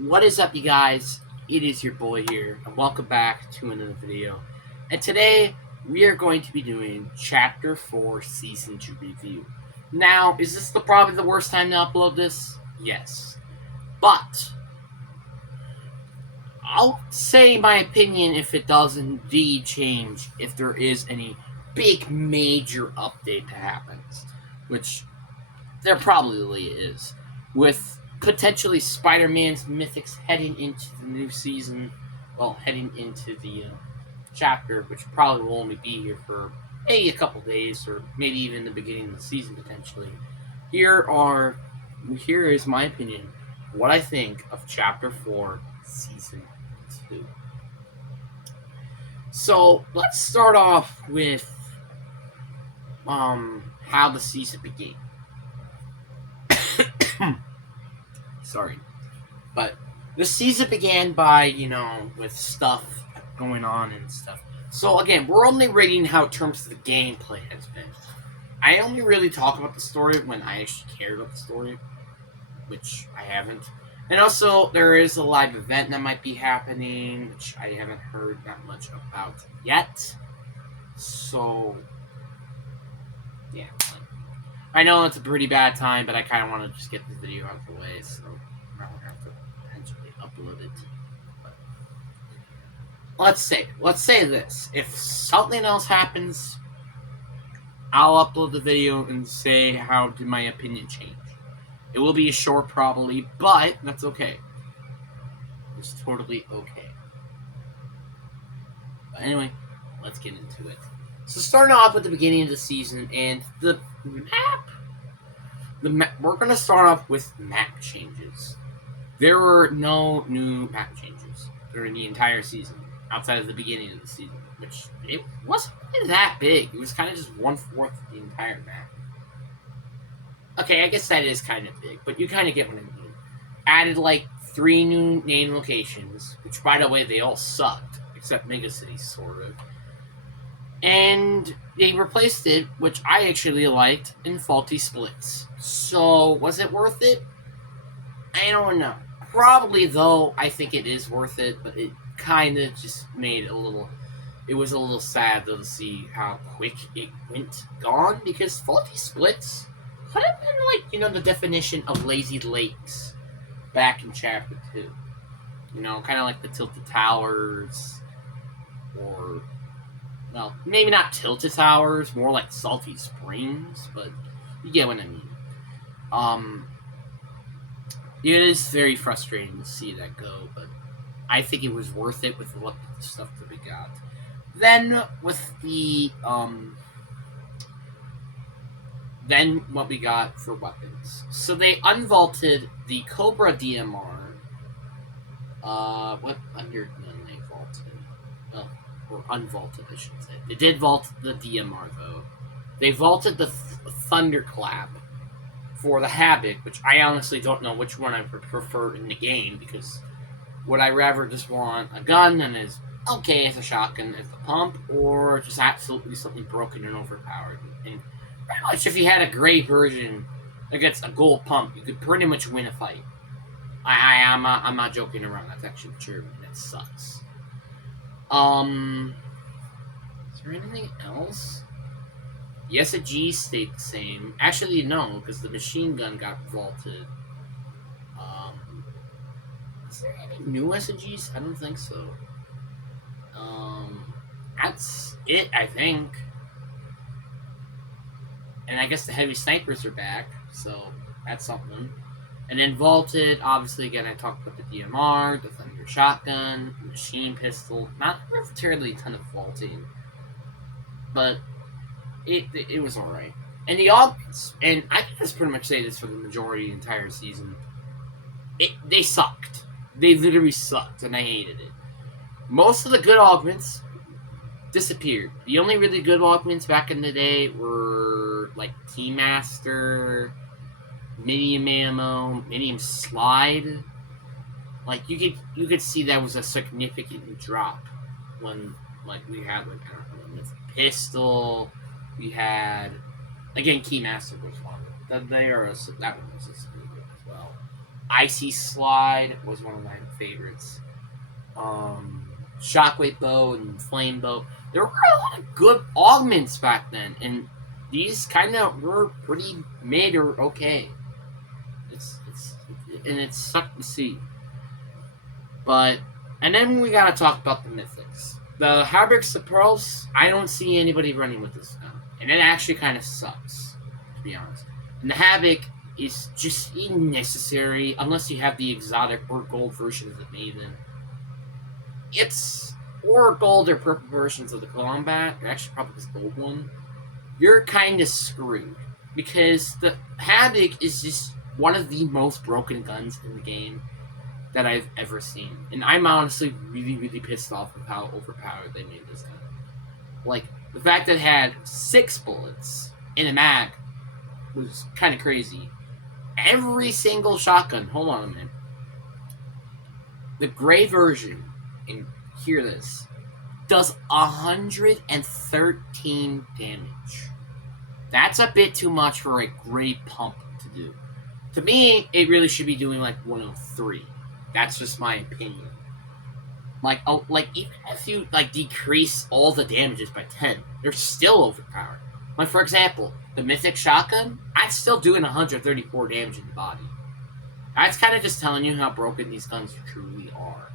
What is up, you guys? It is your boy here, and welcome back to another video. And today, we are going to be doing Chapter 4 Season 2 review. Now, is this probably the worst time to upload this? Yes. But, I'll say my opinion if it does indeed change, if there is any big major update that happens. Which, there probably is. With potentially Spider-Man's Mythics heading into the new season, heading into the chapter, which probably will only be here for maybe a couple days, or maybe even the beginning of the season potentially. Here is my opinion, what I think of Chapter 4, Season 2. So let's start off with how the season began. Sorry. But the season began by, with stuff going on and stuff. So again, we're only rating how terms of the gameplay has been. I only really talk about the story when I actually care about the story, which I haven't. And also, there is a live event that might be happening, which I haven't heard that much about yet. So, yeah. I know it's a pretty bad time, but I kind of want to just get this video out of the way, so I don't have to potentially upload it. But let's say this. If something else happens, I'll upload the video and say how did my opinion change. It will be short probably, but that's okay. It's totally okay. But anyway, let's get into it. So starting off with the beginning of the season and the map. We're going to start off with map changes. There were no new map changes during the entire season, outside of the beginning of the season, which it wasn't really that big. It was kind of just 1/4 of the entire map. Okay, I guess that is kind of big, but you kind of get what I mean. Added like 3 new name locations, which by the way, they all sucked, except Megacity, sort of. And they replaced it, which I actually liked, in faulty splits. So, was it worth it? I don't know. Probably, though, I think it is worth it, but it kind of just made it was a little sad, though, to see how quick it went gone, because faulty splits could have been, like, the definition of lazy lakes back in Chapter 2. Kind of like the Tilted Towers, or... well, maybe not Tilted Towers, more like Salty Springs, but you get what I mean. It is very frustrating to see that go, but I think it was worth it with the stuff that we got. Then, with then what we got for weapons. So they unvaulted the Cobra DMR. What undergun they vaulted? Well, or unvaulted, I should say. They did vault the DMR, though. They vaulted the Thunderclap for the Havoc, which I honestly don't know which one I prefer in the game, because would I rather just want a gun and is okay as a shotgun as the pump, or just absolutely something broken and overpowered? And pretty much if you had a gray version against a gold pump, you could pretty much win a fight. I'm not joking around. That's actually true, and it sucks. Is there anything else? The SMG stayed the same. Actually, no, because the machine gun got vaulted. Is there any new SMGs? I don't think so. That's it, I think. And I guess the heavy snipers are back, so that's something. And then vaulted, obviously, again, I talked about the DMR, the Thunder Shotgun, the machine pistol. Not necessarily a ton of vaulting, but it was alright. And the augments, and I can just pretty much say this for the majority of the entire season, they sucked. They literally sucked, and I hated it. Most of the good augments disappeared. The only really good augments back in the day were like Keymaster, Medium Ammo, Medium Slide. Like you could see that was a significant drop when we had pistol. We had again Keymaster was one. That one was as well. Icy Slide was one of my favorites. Shockwave Bow and Flame Bow. There were a lot of good augments back then, and these kind of were pretty mid or okay. It sucked to see. And then we gotta talk about the Mythics. The Hybrid Pearls, I don't see anybody running with this gun. And it actually kind of sucks, to be honest. And the Havoc is just unnecessary unless you have the exotic or gold version of the Maven. Or gold or purple versions of the Combat, or actually probably this gold one. You're kind of screwed. Because the Havoc is just one of the most broken guns in the game that I've ever seen. And I'm honestly really, really pissed off with how overpowered they made this gun. Like, the fact that it had 6 bullets in a mag was kind of crazy. Every single shotgun, hold on a minute. The gray version, and hear this, does 113 damage. That's a bit too much for a gray pump to do. To me, it really should be doing like 103. That's just my opinion. Like even if you decrease all the damages by 10, they're still overpowered. Like for example, the Mythic Shotgun, I'm still doing 134 damage in the body. That's kind of just telling you how broken these guns truly are.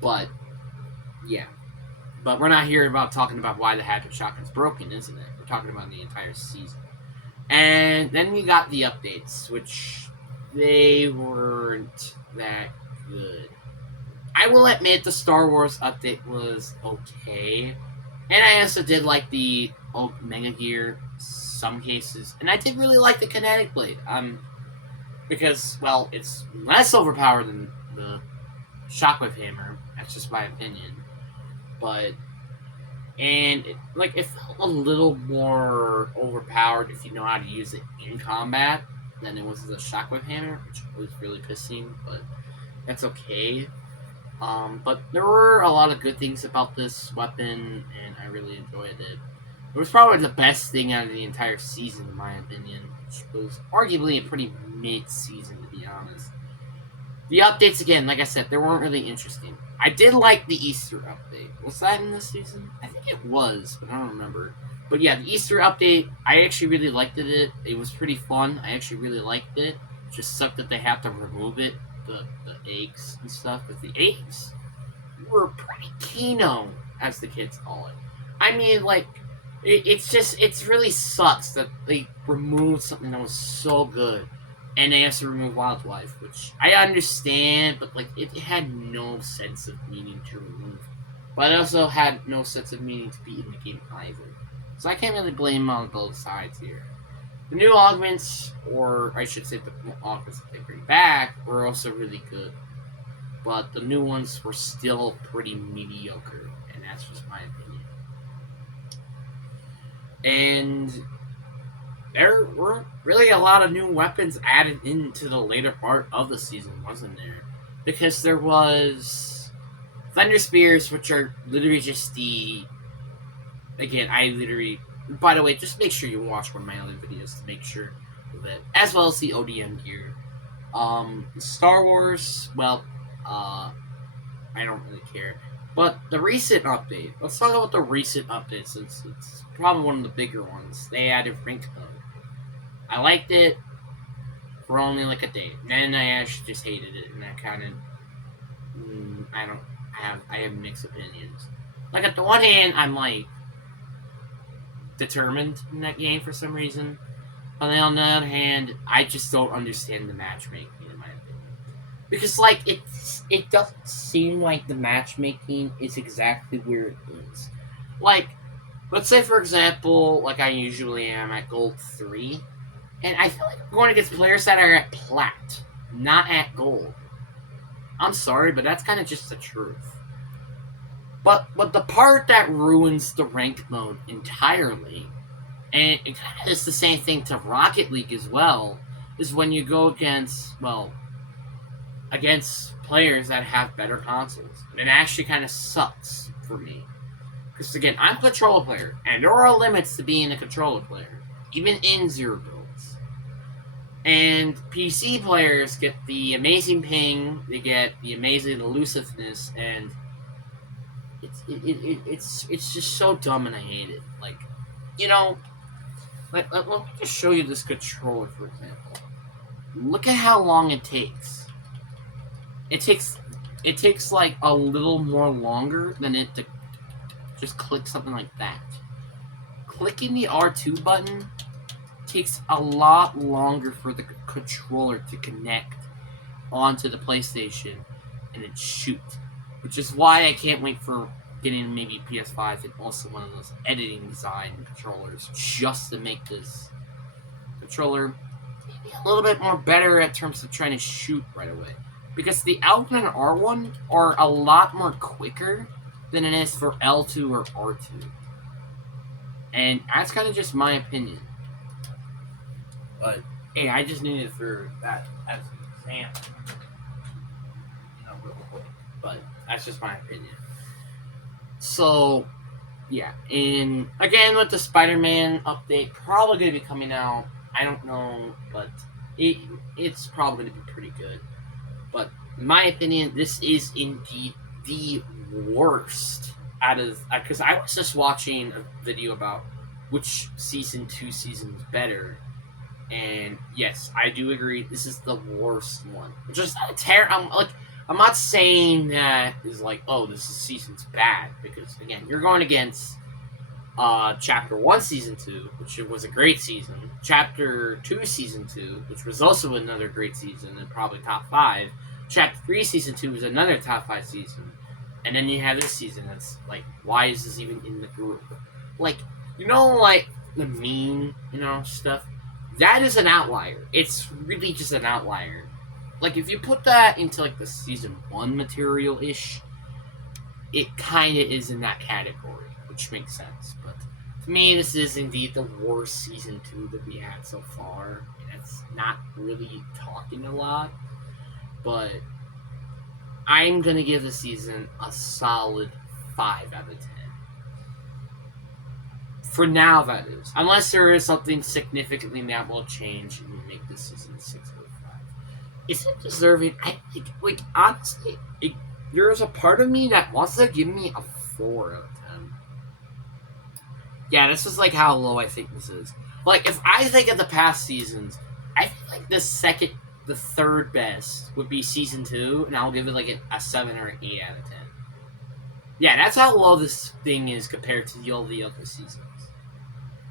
But yeah, but we're not here about talking about why the Havoc Shotgun's broken, isn't it? We're talking about the entire season. And then we got the updates, which they weren't that good. I will admit the Star Wars update was okay. And I also did like the Omega Gear some cases. And I did really like the Kinetic Blade. Because, well, it's less overpowered than the Shockwave Hammer. That's just my opinion. And it felt a little more overpowered if you know how to use it in combat than it was the Shockwave Hammer, which was really pissing, but that's okay. But there were a lot of good things about this weapon, and I really enjoyed it. It was probably the best thing out of the entire season, in my opinion, which was arguably a pretty mid-season, to be honest. The updates, again, like I said, they weren't really interesting. I did like the Easter update. Was that in this season? I think it was, but I don't remember. But yeah, the Easter update, I actually really liked it. It was pretty fun. I actually really liked it. It just sucked that they have to remove it, the eggs and stuff. But the eggs were pretty kino, as the kids call it. I mean, it really sucks that they removed something that was so good. And they have to remove wildlife, which I understand, but it had no sense of meaning to remove. But it also had no sense of meaning to be in the game either. So I can't really blame on both sides here. The new augments, or I should say the augments that they bring back, were also really good. But the new ones were still pretty mediocre, and that's just my opinion. And there were really a lot of new weapons added into the later part of the season, wasn't there? Because there was Thunder Spears, which are literally just the... Again, by the way, just make sure you watch one of my other videos to make sure of it. As well as the ODM gear. Star Wars, well, I don't really care. But the recent update, let's talk about the recent update, since it's probably one of the bigger ones. They added Ranked Mode. I liked it for only a day. Then I actually just hated it, and I kind of... I have mixed opinions. At the one hand, I'm determined in that game for some reason. On the other hand, I just don't understand the matchmaking, in my opinion. Because, it doesn't seem like the matchmaking is exactly where it is. Let's say, for example, I usually am at Gold 3, and I feel like I'm going against players that are at Plat, not at Gold. I'm sorry, but that's kind of just the truth. But the part that ruins the ranked mode entirely, and it kind of is the same thing to Rocket League as well, is when you go against players that have better consoles. And it actually kind of sucks for me. Because again, I'm a controller player, and there are limits to being a controller player, even in zero builds. And PC players get the amazing ping, they get the amazing elusiveness, and it's just so dumb, and I hate it. Like, you know, let me just show you this controller, for example. Look at how long it takes. It takes like a little more longer than it to just click something like that. Clicking the R2 button takes a lot longer for the controller to connect onto the PlayStation and it shoot. Which is why I can't wait for getting maybe PS5 and also one of those editing design controllers just to make this controller maybe a little bit more better in terms of trying to shoot right away. Because the L1 and R1 are a lot more quicker than it is for L2 or R2. And that's kind of just my opinion. But hey, I just needed for that as an example. Real quick. But that's just my opinion. So, yeah. And again, with the Spider-Man update, probably going to be coming out. I don't know, but it's probably going to be pretty good. But in my opinion, this is indeed the worst out of... Because I was just watching a video about which Season 2 season is better. And yes, I do agree. This is the worst one. Which is not I'm not saying that is like, oh, this season's bad, because again, you're going against Chapter 1 Season 2, which was a great season, Chapter 2 Season 2, which was also another great season and probably top 5, Chapter 3 Season 2 was another top 5 season, and then you have this season that's like, why is this even in the group? Like, like the meme, stuff? That is an outlier. It's really just an outlier. Like, if you put that into, like, the Season 1 material-ish, it kind of is in that category, which makes sense. But to me, this is indeed the worst Season 2 that we had so far. And it's not really talking a lot, but I'm going to give the season a solid 5 out of 10. For now, that is. Unless there is something significantly that will change and make this season 6 out of 5. Is it deserving? Honestly, there's a part of me that wants to give me a 4 out of 10. Yeah, this is like how low I think this is. Like, if I think of the past seasons, I feel like the third best would be Season 2, and I'll give it like a 7 or an 8 out of 10. Yeah, that's how low this thing is compared to all the other seasons.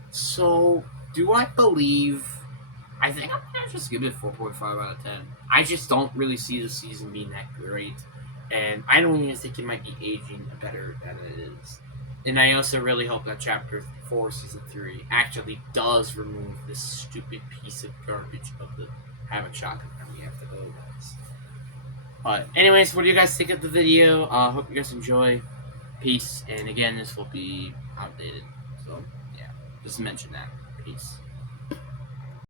So, do I believe... I think I'm going to just give it 4.5 out of 10. I just don't really see the season being that great. And I don't even think it might be aging better than it is. And I also really hope that Chapter 4 Season 3 actually does remove this stupid piece of garbage of the Habit Shotgun that we have to go, guys. But anyways, what do you guys think of the video? Hope you guys enjoy. Peace. And again, this will be outdated. So, yeah. Just mention that. Peace.